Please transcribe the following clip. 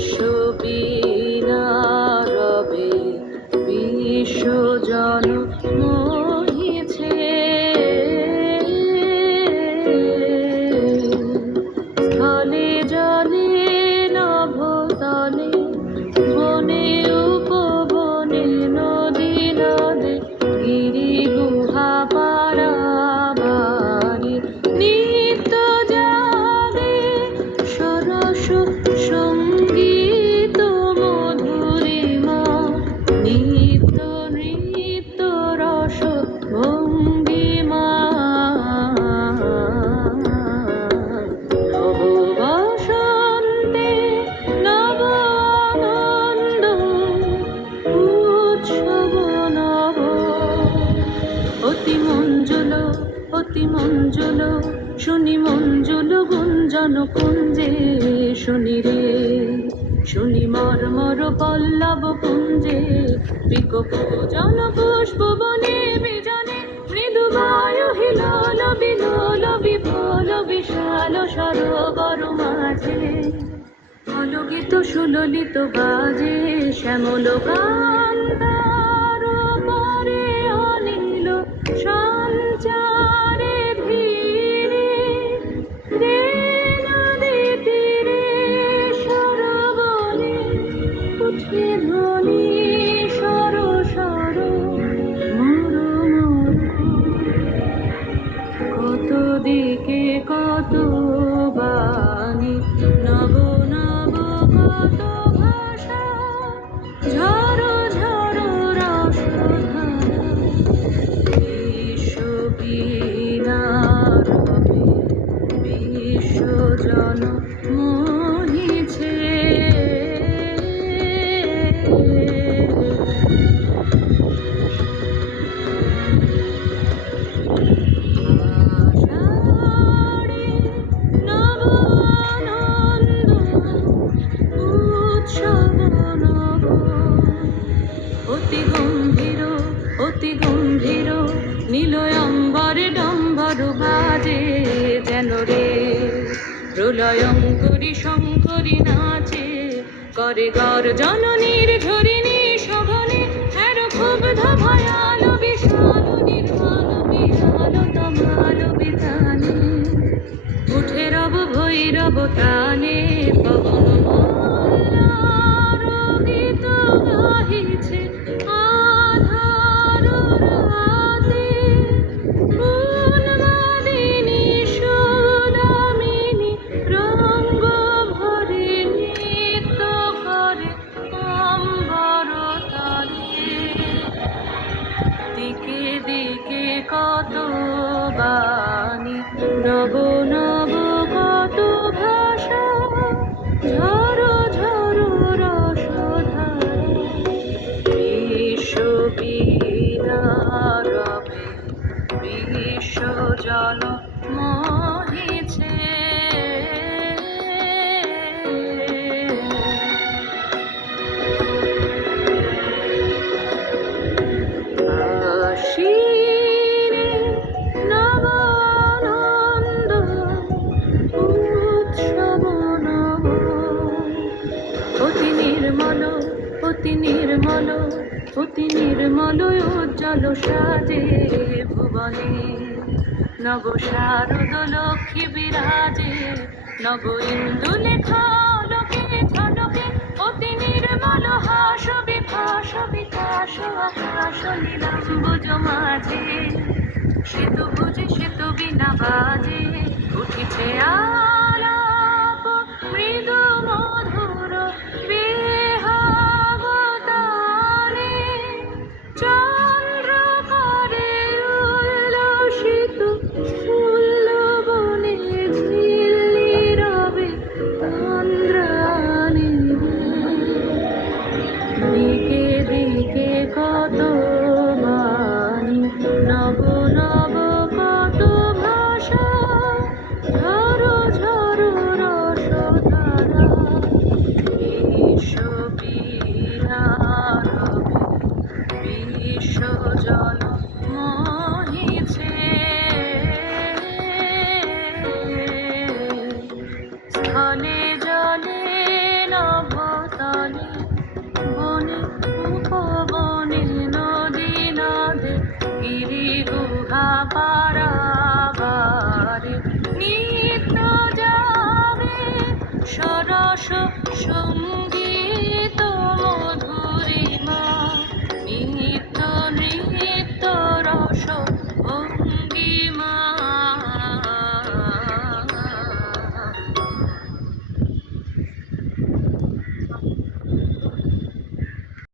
বিশ্ববীণা রবে বিশ্বজন মোহিছে। স্থলে জলে নভতলে বনে উপবনে নদী নদে গিরি গুহা পারাবারে নিত্য জাগে সরস সঙ্গীত মধুরিমা নিত্য নৃত্য রস ভঙ্গিমা। নব বসন্তে নব আনন্দ উৎসব নব। অতি মঞ্জুল অতি মঞ্জুল শুনি মঞ্জুল গুঞ্জন কুঞ্জে শুনি রে শুনি মর্মর পল্লব কুঞ্জে বিকপ জন পুষ্প বনে বিজনে মৃদু বায়ু হিলোল বিলোল বিফল বিশাল সরোবর মাঝে অলগিত সুললিত বাজে শ্যামল কান্তার পরে অনিল সঞ্চারে ধীরে রে নদী তীরে সরবনে উঠে ধ্বনি সর সর মর মর। কত দিকে কত বাণী নব নব কত ভাষা ঝড় ঝড় রসধারা বিশ্ববীণা রবে বিশ্বজন মোহিছে। আষাঢ়ে নব আনন্দ উৎসব নব। অতি গম্ভীর নীলয় অম্বরে ডম্বর বাজে যেন রে প্রলয়ঙ্করী শঙ্করী নাচে করে গর্জন নির্ঝরিণী সঘনে হের ক্ষুব্ধ ভয়াল বিশাল নির্মল বিশাল তমাল বিতানে উঠে রব ভৈরব তানে পবন মল্লার গীত গাহিছে আধার রাতে উন্মাদিনী সুদামিনী রঙ্গ ভরে নৃত্য করে অম্বর তলে। দিকে দিকে কত বাণী নব নব কত ভাষা ঝড় ঝড় রসধারা বিশ্ববীণা রবে বিশ্বজন মোহিছে। আশিরে নব আনন্দ উৎসব নব। অতি নির্মল অতি নির্মল অতি নির্মল উজ্জ্বল সাজে ভুবনে নব শারদ লক্ষ্মী বিরাজে নব ইন্দু লেখা লোকে ঝলকে অতি নির্মল হাস বিভাস বিকাশ আকাশ নীলাম্বুজ মাঝে সেতু বুঝে সেতু বিনা বাজে উঠিছে আলাপ মৃদু মধুর বেহাবতারে চন্দ্র করে উল্লসিত ফুল্লবনে ঝিল্লি রবে তন্দ্রাণী। দিকে দিকে কত বাণী নব নব কত ভাষা ঝড় ঝড় রসধারা বিশ্ববীণা রবে বিশ্বজন মোহিছে। স্থলে জলে নভ রস সঙ্গী